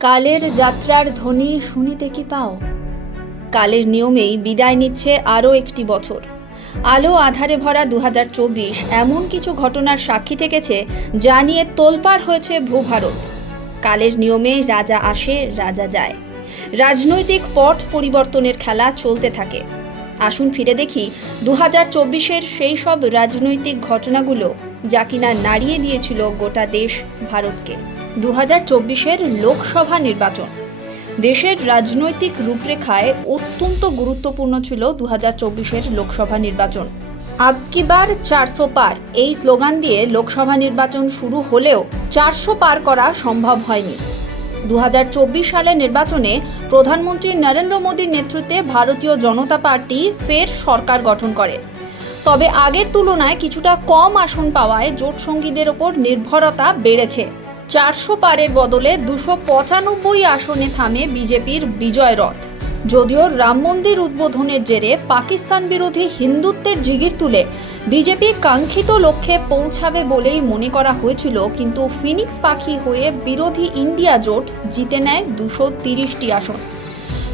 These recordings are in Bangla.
কালের যাত্রার ধ্বনি শুনিতে কি পাও? কালের নিয়মেই বিদায় নিচ্ছে আরও একটি বছর। আলো আধারে ভরা দু হাজার চব্বিশ এমন কিছু ঘটনার সাক্ষী থেকেছে যা নিয়ে তোলপাড় হয়েছে ভূভারত। কালের নিয়মে রাজা আসে, রাজা যায়। রাজনৈতিক পট পরিবর্তনের খেলা চলতে থাকে। আসুন ফিরে দেখি দু হাজার সেই সব রাজনৈতিক ঘটনাগুলো। যা কিনা নাড়িয়ে দিয়েছিল গোটা দেশ ভারতকে। দু হাজার চব্বিশের লোকসভা নির্বাচন। দেশের রাজনৈতিক রূপরেখায় অত্যন্ত গুরুত্বপূর্ণ ছিল দু হাজার চব্বিশের লোকসভা নির্বাচন। আবকিবার চারশো পার এই স্লোগান দিয়ে লোকসভা নির্বাচন শুরু হলেও চারশো পার করা সম্ভব হয়নি। দু হাজার চব্বিশ সালের নির্বাচনে প্রধানমন্ত্রী নরেন্দ্র মোদীর নেতৃত্বে ভারতীয় জনতা পার্টি ফের সরকার গঠন করে। তবে আগের তুলনায় কিছুটা কম আসন পাওয়ায় জোট সঙ্গীদের ওপর নির্ভরতা বেড়েছে। চারশো পারের বদলে দুশো পঁচানব্বই আসনে থামে বিজেপির বিজয় রথ। যদিও রাম মন্দির উদ্বোধনের জেরে পাকিস্তান বিরোধী হিন্দুত্বের জিগির তুলে বিজেপি কাঙ্ক্ষিত লক্ষ্যে পৌঁছাবে বলেই মনে করা হয়েছিল, কিন্তু ফিনিক্স পাখি হয়ে বিরোধী ইন্ডিয়া জোট জিতে নেয় দুশো তিরিশটি আসন।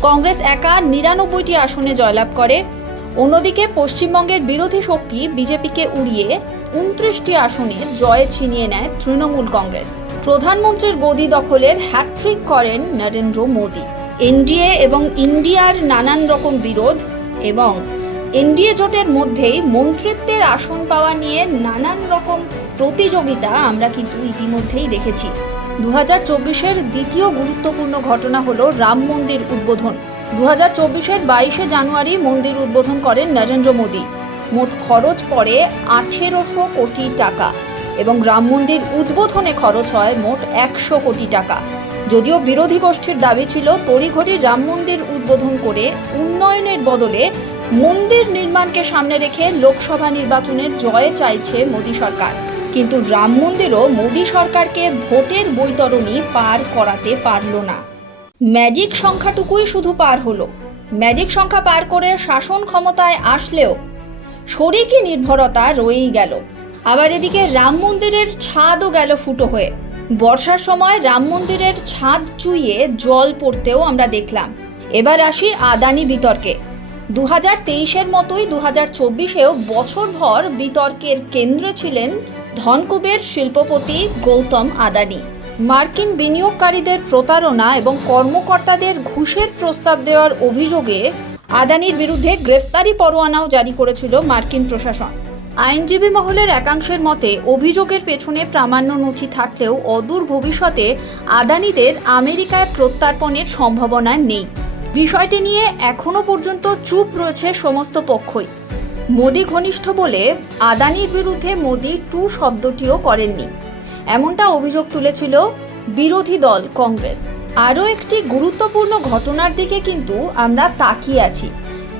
কংগ্রেস একা নিরানব্বইটি আসনে জয়লাভ করে অন্যদিকে পশ্চিমবঙ্গের বিরোধী শক্তি বিজেপিকে উড়িয়ে উনত্রিশটি আসনে জয় ছিনিয়ে নেয় তৃণমূল কংগ্রেস। প্রধানমন্ত্রীর গদি দখলের হ্যাট্রিক করেন নরেন্দ্র মোদী। এনডিএ এবং ইন্ডিয়ার নানান রকম বিরোধ এবং এনডিএ জোটের মধ্যেই মন্ত্রিত্বের আসন পাওয়া নিয়ে নানান রকম প্রতিযোগিতা আমরা কিন্তু ইতিমধ্যেই দেখেছি। দু হাজার দ্বিতীয় গুরুত্বপূর্ণ ঘটনা হলো রাম মন্দির উদ্বোধন। দু চব্বিশের বাইশে জানুয়ারি মন্দির উদ্বোধন করেন নরেন্দ্র মোদী। মোট খরচ পড়ে আঠেরোশো কোটি টাকা এবং রাম মন্দির উদ্বোধনে খরচ হয় মোট একশো কোটি টাকা। যদিও বিরোধী গোষ্ঠীর দাবি ছিল, তড়িঘড়ি রাম মন্দির উদ্বোধন করে উন্নয়নের বদলে মন্দির নির্মাণকে সামনে রেখে লোকসভা নির্বাচনের জয় চাইছে মোদী সরকার। কিন্তু রাম মন্দিরও মোদী সরকারকে ভোটের বৈতরণী পার করাতে পারল না। ম্যাজিক সংখ্যাটুকুই শুধু পার হলো। ম্যাজিক সংখ্যা পার করে শাসন ক্ষমতায় আসলেও শরিকি নির্ভরতা রয়েই গেল। আবার এদিকে রাম মন্দিরের ছাদও গেল ফুটো হয়ে। বর্ষার সময় রাম মন্দিরের ছাদ চুইয়ে জল পড়তেও আমরা দেখলাম। এবার আসি আদানি বিতর্কে। দু হাজার তেইশের মতোই দু হাজার চব্বিশেও বছরভর বিতর্কের কেন্দ্র ছিলেন ধনকুবের শিল্পপতি গৌতম আদানি। মার্কিন বিনিয়োগকারীদের প্রতারণা এবং কর্মকর্তাদের ঘুষের প্রস্তাব দেওয়ার অভিযোগে আদানির বিরুদ্ধে গ্রেফতারি পরোয়ানাও জারি করেছিল মার্কিন প্রশাসন। আইনজীবী মহলের একাংশের মতে, অভিযোগের পেছনে প্রামাণ্য নথি থাকলেও অদূর ভবিষ্যতে আদানিদের আমেরিকায় প্রত্যার্পণের সম্ভাবনা নেই। বিষয়টি নিয়ে এখনও পর্যন্ত চুপ রয়েছে সমস্ত পক্ষই। মোদি ঘনিষ্ঠ বলে, আদানির বিরুদ্ধে মোদি টু শব্দটিও করেননি। এমনটা অভিযোগ তুলেছিল বিরোধী দল কংগ্রেস। আরও একটি গুরুত্বপূর্ণ ঘটনার দিকে কিন্তু আমরা তাকিয়ে আছি।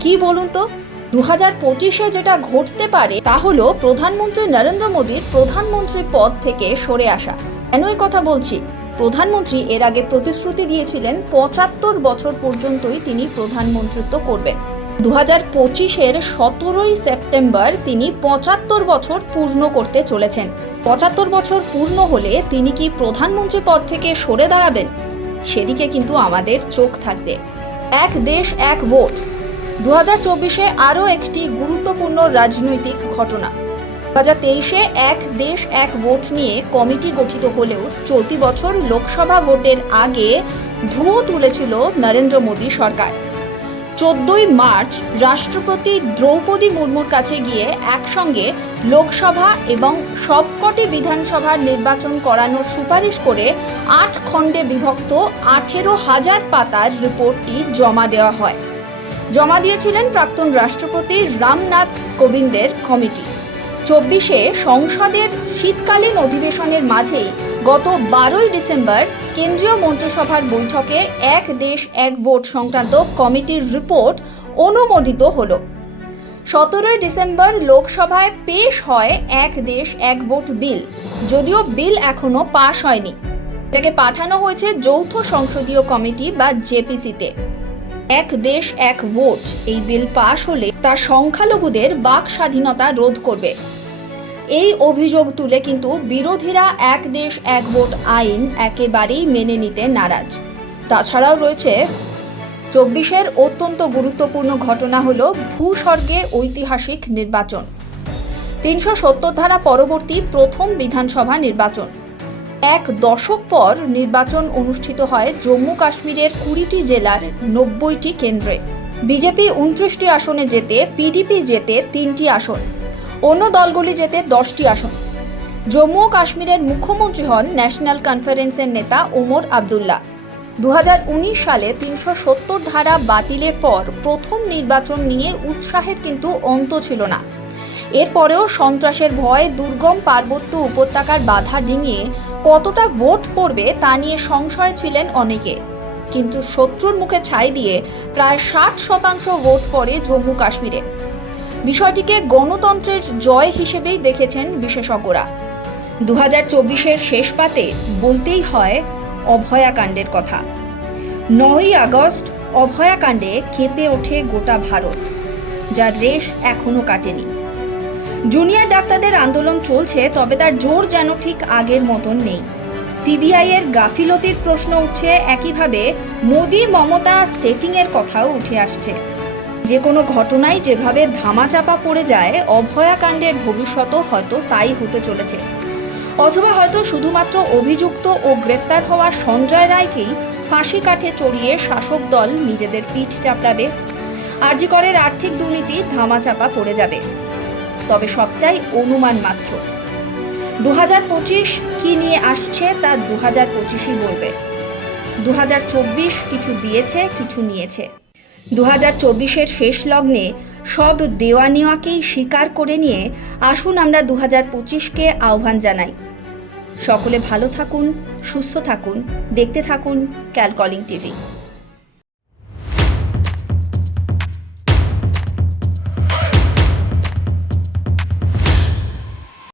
কি বলুন তো? দু হাজার পঁচিশে যেটা ঘটতে পারে, তা হল প্রধানমন্ত্রী নরেন্দ্র মোদীর প্রধানমন্ত্রী পদ থেকে সরে আসা। কেন কথা বলছি? প্রধানমন্ত্রী এর আগে প্রতিশ্রুতি দিয়েছিলেন পঁচাত্তর বছর পর্যন্তই তিনি প্রধানমন্ত্রিত্ব করবেন। দু হাজার পঁচিশের সতেরোই সেপ্টেম্বর তিনি পঁচাত্তর বছর পূর্ণ করতে চলেছেন। পঁচাত্তর বছর পূর্ণ হলে তিনি কি প্রধানমন্ত্রী পদ থেকে সরে দাঁড়াবেন? সেদিকে কিন্তু আমাদের চোখ থাকবে। এক দেশ, এক ভোট। দু হাজার চব্বিশে আরও একটি গুরুত্বপূর্ণ রাজনৈতিক ঘটনা। দু হাজার তেইশে এক দেশ, এক ভোট নিয়ে কমিটি গঠিত হলেও চলতি বছর লোকসভা ভোটের আগে ধুয়ো তুলেছিল নরেন্দ্র মোদী সরকার। চোদ্দই মার্চ রাষ্ট্রপতি দ্রৌপদী মুর্মুর কাছে গিয়ে একসঙ্গে লোকসভা এবং সবকটি বিধানসভার নির্বাচন করানোর সুপারিশ করে আট খণ্ডে বিভক্ত আঠেরো হাজার পাতার রিপোর্টটি জমা দেওয়া হয়। জমা দিয়েছিলেন প্রাক্তন রাষ্ট্রপতি রামনাথ কোবিন্দের কমিটি। চব্বিশে সংসদের শীতকালীন অধিবেশনের মাঝেই গত বারোই ডিসেম্বর কেন্দ্রীয় মন্ত্রিসভার বৈঠকে এক দেশ, এক ভোট সংক্রান্ত কমিটির রিপোর্ট অনুমোদিত হল। সতেরোই ডিসেম্বর লোকসভায় পেশ হয় এক দেশ, এক ভোট বিল। যদিও বিল এখনও পাশ হয়নি। এটাকে পাঠানো হয়েছে যৌথ সংসদীয় কমিটি বা জেপিসিতে। এক দেশ, এক ভোট, এই বিল পাশ হলে তা সংখ্যালঘুদের বাক স্বাধীনতা রোধ করবে। এই অভিযোগ তুলে কিন্তু বিরোধীরা এক দেশ, এক ভোট আইন একেবারেই মেনে নিতে নারাজ। তাছাড়াও রয়েছে, চব্বিশের অত্যন্ত গুরুত্বপূর্ণ ঘটনা হল ভূস্বর্গে ঐতিহাসিক নির্বাচন। তিনশো সত্তর ধারা পরবর্তী প্রথম বিধানসভা নির্বাচন। এক দশক পর নির্বাচন অনুষ্ঠিত হয় জম্মু কাশ্মীরের কুড়িটি জেলার নব্বইটি কেন্দ্রে। বিজেপি উনত্রিশটি আসনে যেতে পিডিপি যেতে তিনটি আসন। অন্য দলগুলি যেতে দশটি আসন। জম্মু ও কাশ্মীরের মুখ্যমন্ত্রী হন ন্যাশনাল কনফারেন্সের নেতা ওমর আবদুল্লাহ। দু সালে তিনশো সত্তর ধারা বাতিলের পর প্রথম নির্বাচন নিয়ে উৎসাহের কিন্তু অন্ত ছিল না। এরপরেও সন্ত্রাসের ভয়ে দুর্গম পার্বত্য উপত্যকার বাধা ডিঙিয়ে কতটা ভোট পড়বে তা নিয়ে সংশয় ছিলেন অনেকে। কিন্তু শত্রুর মুখে ছাই দিয়ে প্রায় ষাট শতাংশ ভোট পড়ে জম্মু কাশ্মীরে। বিষয়টিকে গণতন্ত্রের জয় হিসেবেই দেখেছেন বিশেষজ্ঞরা। দু হাজার চব্বিশের শেষ পাতে বলতেই হয়, অভয়াকাণ্ডের কথা। নয়ই আগস্ট, অভয়াকাণ্ডে কেঁপে ওঠে গোটা ভারত, যার রেশ এখনও কাটেনি। জুনিয়র ডাক্তারদের আন্দোলন চলছে, তবে তার জোর যেন ঠিক আগের মতন নেই। সিবিআই এর গাফিলতির প্রশ্ন উঠছে, একইভাবে মোদি মমতা সেটিংয়ের কথাও উঠে আসছে। যে কোনো ঘটনায় যেভাবে ধামাচাপা পড়ে যায় অভয়াকাণ্ডের ভবিষ্যতও হয়তো তাই হতে চলেছে। অথবা হয়তো শুধুমাত্র অভিযুক্ত ও গ্রেফতার হওয়া সঞ্জয় রায়কেই ফাঁসি কাঠে চড়িয়ে শাসক দল নিজেদের পিঠ চাপড়াবে। আরজিকরের আর্থিক দুর্নীতি ধামাচাপা পড়ে যাবে। তবে সবটাই অনুমান মাত্র। দু হাজার পঁচিশ কী নিয়ে আসছে তা দু হাজার পঁচিশই বলবে। দু হাজার চব্বিশ কিছু দিয়েছে, কিছু নিয়েছে। দু হাজার চব্বিশের শেষ লগ্নে সব দেওয়া নেওয়াকেই স্বীকার করে নিয়ে আসুন আমরা দু হাজার পঁচিশকে আহ্বান জানাই। সকলে ভালো থাকুন, সুস্থ থাকুন, দেখতে থাকুন, ক্যালকলিং টিভি।